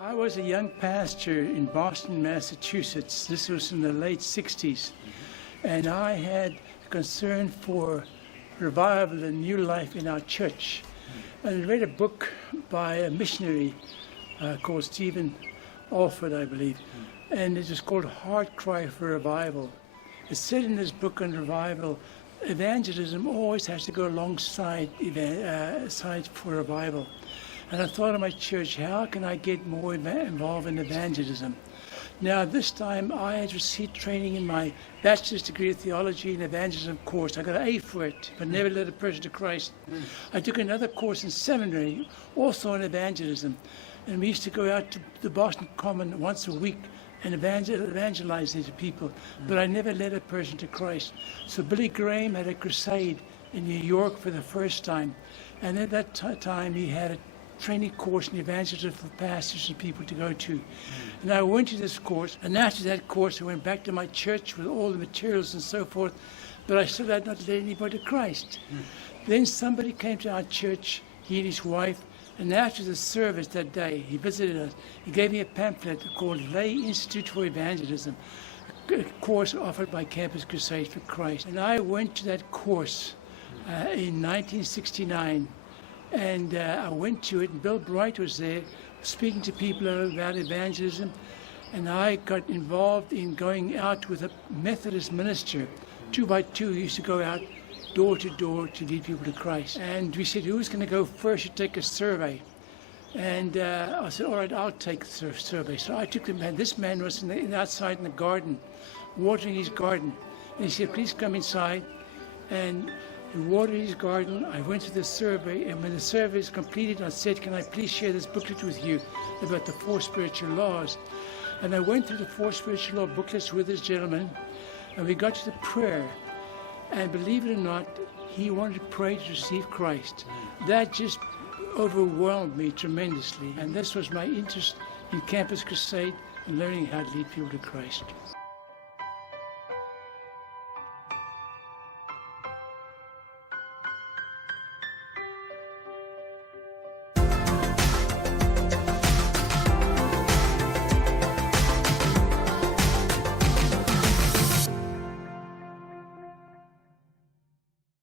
I was a young pastor in Boston, Massachusetts. This was in the late 60s. And I had a concern for revival and new life in our church. And I read a book by a missionary called Stephen Alford, I believe. And it was called Heart Cry for Revival. It said in this book on revival, evangelism always has to go alongside side for revival. And I thought of my church, how can I get more involved in evangelism? Now, this time I had received training in my bachelor's degree of theology and evangelism course. I got an A for it, but never led a person to Christ. I took another course in seminary, also in evangelism. And we used to go out to the Boston Common once a week and evangelize these people. But I never led a person to Christ. So Billy Graham had a crusade in New York for the first time. And at that time he had a training course in evangelism for pastors and people to go to. And I went to this course, and after that course I went back to my church with all the materials and so forth, but I still had not led anybody to Christ. Then somebody came to our church, he and his wife, and after the service that day, he visited us. He gave me a pamphlet called Lay Institute for Evangelism, a course offered by Campus Crusade for Christ. And I went to that course in 1969. And I went to it, and Bill Bright was there speaking to people about evangelism. And I got involved in going out with a Methodist minister. 2 by 2, we used to go out door to door to lead people to Christ. And we said, who's going to go first to take a survey? And I said, all right, I'll take the survey. So I took the man. This man was outside in the garden, watering his garden. And he said, please come inside. And he watered his garden. I went to the survey, and when the survey is completed, I said, can I please share this booklet with you about the 4 spiritual laws? And I went through the 4 spiritual law booklets with this gentleman, and we got to the prayer. And believe it or not, he wanted to pray to receive Christ. That just overwhelmed me tremendously. And this was my interest in Campus Crusade and learning how to lead people to Christ.